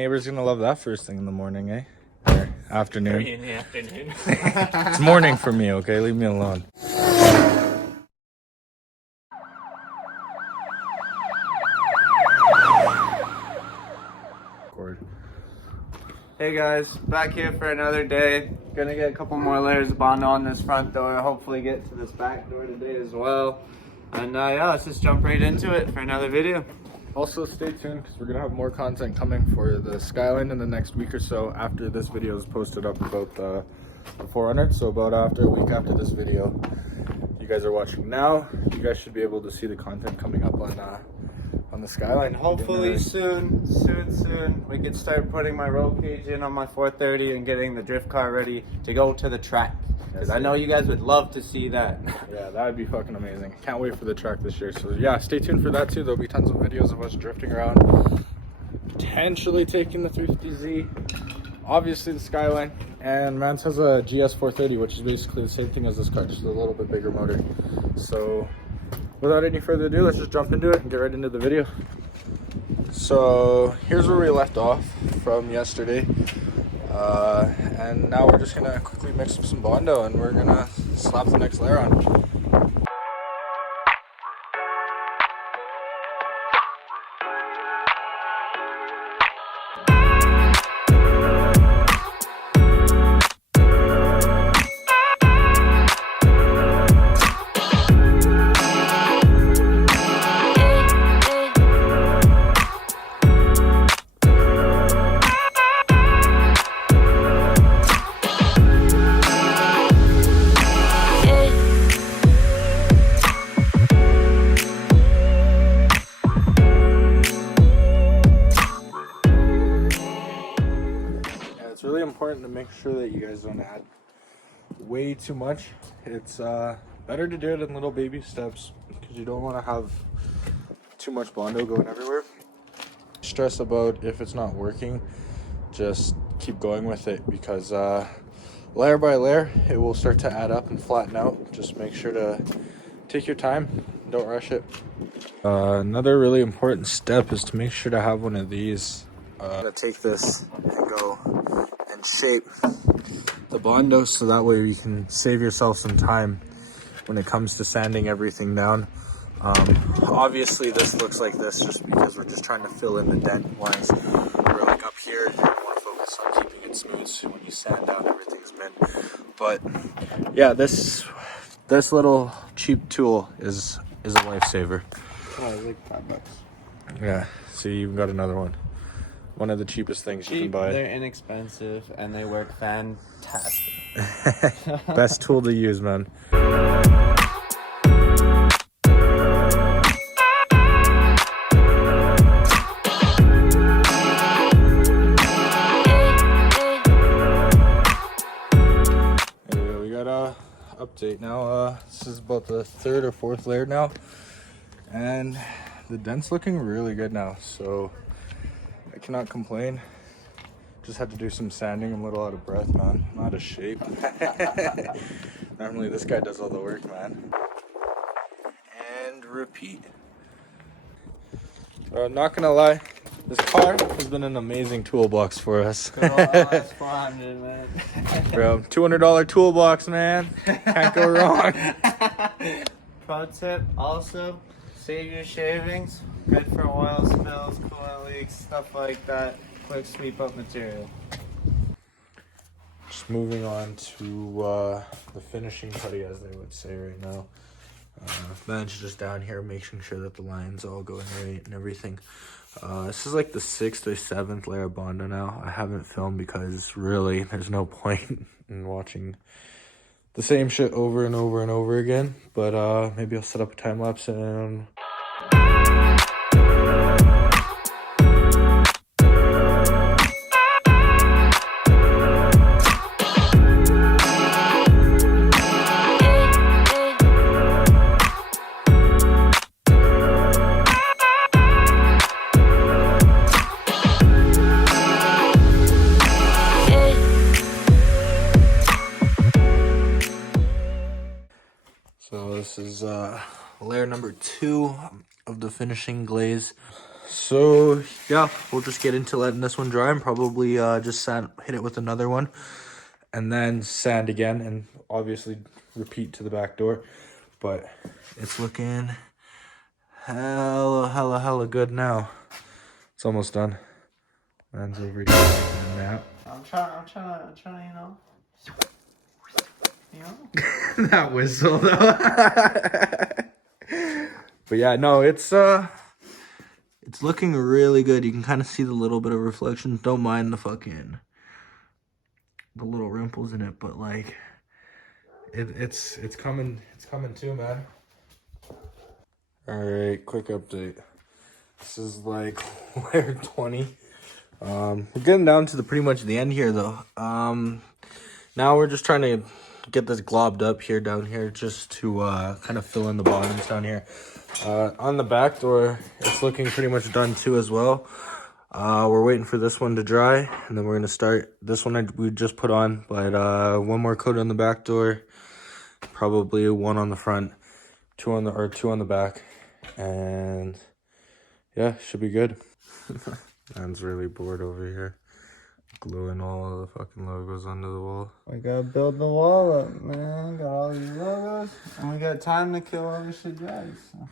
neighbor's gonna love that first thing in the morning, eh? Or afternoon. 3 in the afternoon. It's morning for me, okay? Leave me alone. Hey guys, back here for another day. Gonna get a couple more layers of Bondo on this front door. Hopefully get to this back door today as well. And yeah, let's just jump right into it for another video. Also stay tuned because we're gonna have more content coming for the Skyline in the next week or so after this video is posted up about the 400. So about after a week after this video you guys are watching now, you guys should be able to see the content coming up on the Skyline. Hopefully soon we can start putting my roll cage in on my 430 and getting the drift car ready to go to the track. Because I know you guys would love to see that. Yeah, that would be fucking amazing. Can't wait for the track this year. So yeah, stay tuned for that too. There'll be tons of videos of us drifting around, potentially taking the 350Z, obviously the Skyline, and Mance has a gs400, which is basically the same thing as this car, just a little bit bigger motor. So without any further ado, let's just jump into it and get right into the video. So here's where we left off from yesterday. And now we're just gonna quickly mix up some Bondo and we're gonna slap the next layer on. It's really important to make sure that you guys don't add way too much. It's better to do it in little baby steps because you don't want to have too much Bondo going everywhere. Stress about if it's not working, just keep going with it because layer by layer it will start to add up and flatten out. Just make sure to take your time, don't rush it. Another really important step is to make sure to have one of these. To take this and go and shape the Bondo so that way you can save yourself some time when it comes to sanding everything down. Obviously this looks like this just because we're just trying to fill in the dent lines. We're like up here, you want to focus on keeping it smooth so when you sand down everything's been. But yeah, this little cheap tool is a lifesaver. Oh, it's like $5. Yeah, see, you even got another one. One of the cheapest things you can buy. They're inexpensive and they work fantastic. Best tool to use, man. Anyway, we got a update now. This is about the 3rd or 4th layer now, and the dent's looking really good now. So I cannot complain. Just had to do some sanding. I'm a little out of breath, man. I'm out of shape. Normally this guy does all the work, man. And repeat. I'm not gonna lie, this car has been an amazing toolbox for us. Good old gs400, man. Bro, $200 toolbox, man. Can't go wrong. Pro tip also, save your shavings. Good for oil spills, coolant leaks, stuff like that. Quick sweep up material. Just moving on to the finishing putty, as they would say right now. Ben's just down here making sure that the line's all going right and everything. This is like the 6th or 7th layer of Bondo now. I haven't filmed because really there's no point in watching the same shit over and over and over again. But maybe I'll set up a time lapse and so this is layer number 2 of the finishing glaze. So yeah, we'll just get into letting this one dry and probably just hit it with another one and then sand again and obviously repeat to the back door. But it's looking hella good now. It's almost done. Man's over here taking a nap. I'm trying to, That whistle though. But yeah, no, it's looking really good. You can kind of see the little bit of reflection. Don't mind the little rimples in it, but like it's coming too, man. All right, quick update. This is like layer 20. We're getting down to pretty much the end here though. Now we're just trying to get this globbed up here down here just to kind of fill in the bottoms down here. On the back door, it's looking pretty much done too as well. We're waiting for this one to dry, and then we're gonna start this one we just put on, but one more coat on the back door, probably one on the front, two on the back, and yeah, should be good. Man's really bored over here, gluing all of the fucking logos onto the wall. We gotta build the wall up, man. Got all these logos, and we got time to kill all this shit dries. So.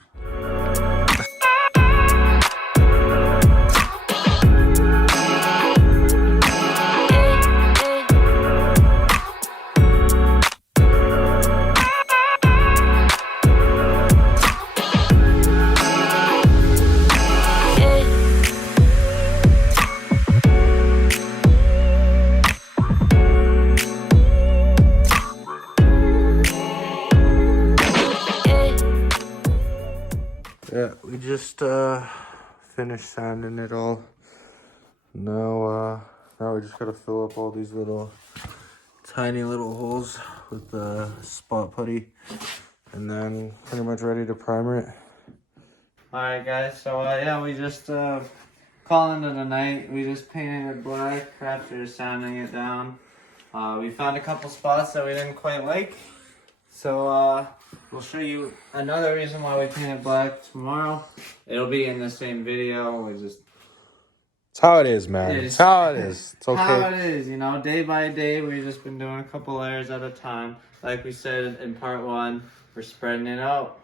Yeah, we just finished sanding it all. Now we just gotta fill up all these little tiny little holes with the spot putty, and then pretty much ready to primer it. Alright guys, so yeah, we just calling it a night. We just painted it black after sanding it down. We found a couple spots that we didn't quite like, so we'll show you another reason why we painted black tomorrow. It'll be in the same video. It's how it is, man. It's how it is. It's okay. How it is, you know, day by day. We've just been doing a couple layers at a time. Like we said in part 1, we're spreading it out,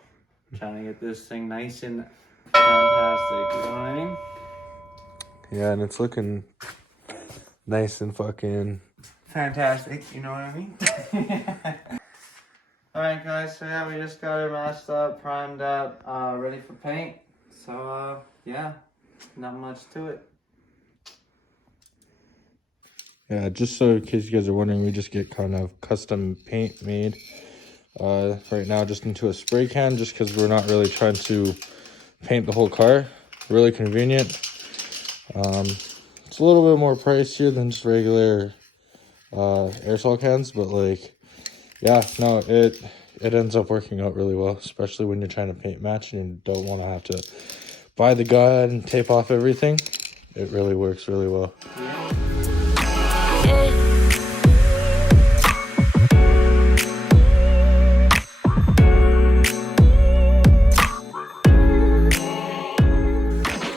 trying to get this thing nice and fantastic. You know what I mean? Yeah, and it's looking nice and fucking fantastic. You know what I mean? Alright guys, so yeah, we just got it masked up, primed up, ready for paint. So yeah, not much to it. Yeah, just so in case you guys are wondering, we just get kind of custom paint made right now just into a spray can, just because we're not really trying to paint the whole car. Really convenient. It's a little bit more pricier than just regular aerosol cans, but like, yeah, no, it ends up working out really well, especially when you're trying to paint match and you don't want to have to buy the gun and tape off everything. It really works really well.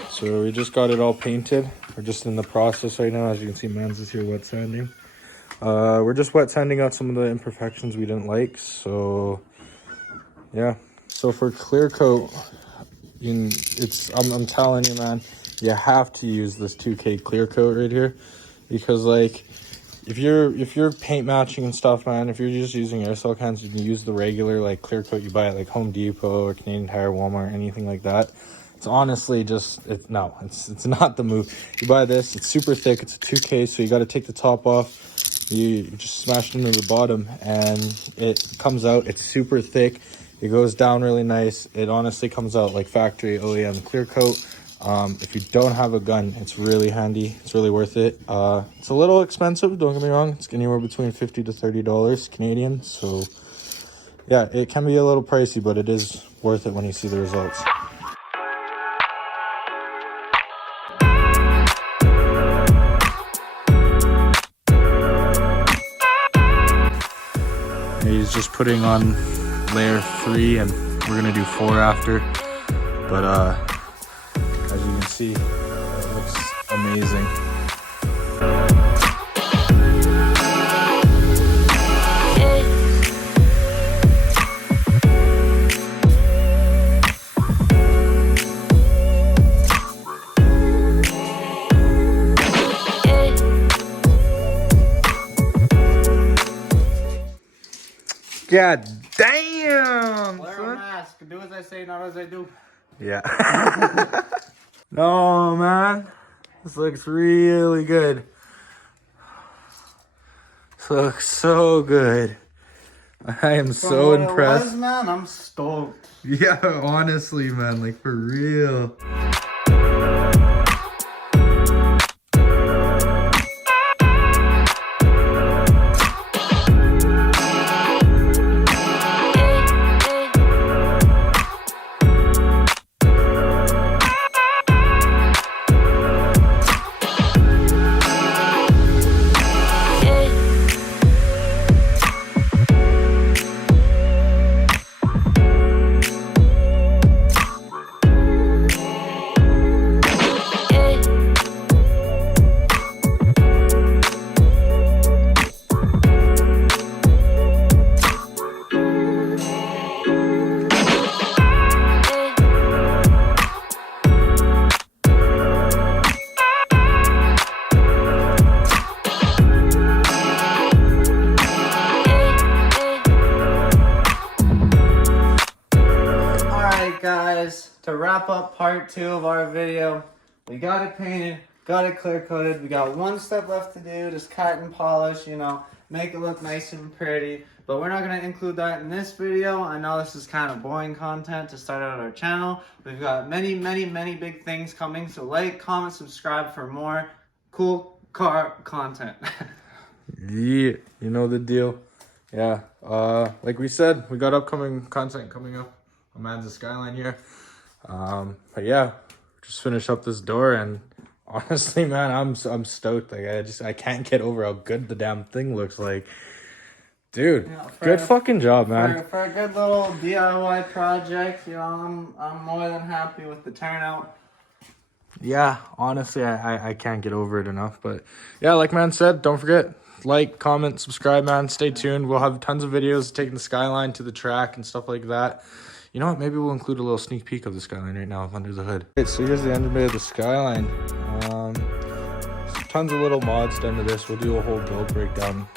So we just got it all painted. We're just in the process right now. As you can see, Mans is here wet sanding. We're just wet sanding out some of the imperfections we didn't like. So yeah. So for clear coat, I'm telling you, man, you have to use this 2K clear coat right here, because like if you're paint matching and stuff, man, if you're just using aerosol cans, you can use the regular like clear coat you buy at like Home Depot or Canadian Tire, Walmart, anything like that. It's honestly just, it's not the move. You buy this, it's super thick, it's a 2K, so you got to take the top off. You just smash it into the bottom and it comes out. It's super thick. It goes down really nice. It honestly comes out like factory OEM clear coat. If you don't have a gun, it's really handy. It's really worth it. It's a little expensive, don't get me wrong. It's anywhere between $50 to $30 Canadian. So yeah, it can be a little pricey, but it is worth it when you see the results. He's just putting on layer 3 and we're gonna do 4 after, but as you can see. It looks amazing. God damn! Wear a mask. Do as I say, not as I do. Yeah. No, man. This looks really good. This looks so good. I am so impressed. Man, I'm stoked. Yeah, honestly, man. Like, for real. Guys, to wrap up part 2 of our video, we got it painted, got it clear coated. We got one step left to do, just cut and polish, you know, make it look nice and pretty. But we're not going to include that in this video. I know this is kind of boring content to start out our channel. We've got many big things coming, so like, comment, subscribe for more cool car content. Yeah, you know the deal. Yeah, like we said, we got upcoming content coming up. Man's a Skyline here. But yeah, just finished up this door, and honestly, man, I'm stoked. Like, I can't get over how good the damn thing looks like. Dude, yeah, good fucking job, man. For a good little DIY project, you know, I'm more than happy with the turnout. Yeah, honestly, I can't get over it enough. But yeah, like man said, don't forget, like, comment, subscribe, man. Stay tuned. We'll have tons of videos taking the Skyline to the track and stuff like that. You know what? Maybe we'll include a little sneak peek of the Skyline right now under the hood. Okay, so here's the engine bay of the Skyline. Tons of little mods done to this. We'll do a whole build breakdown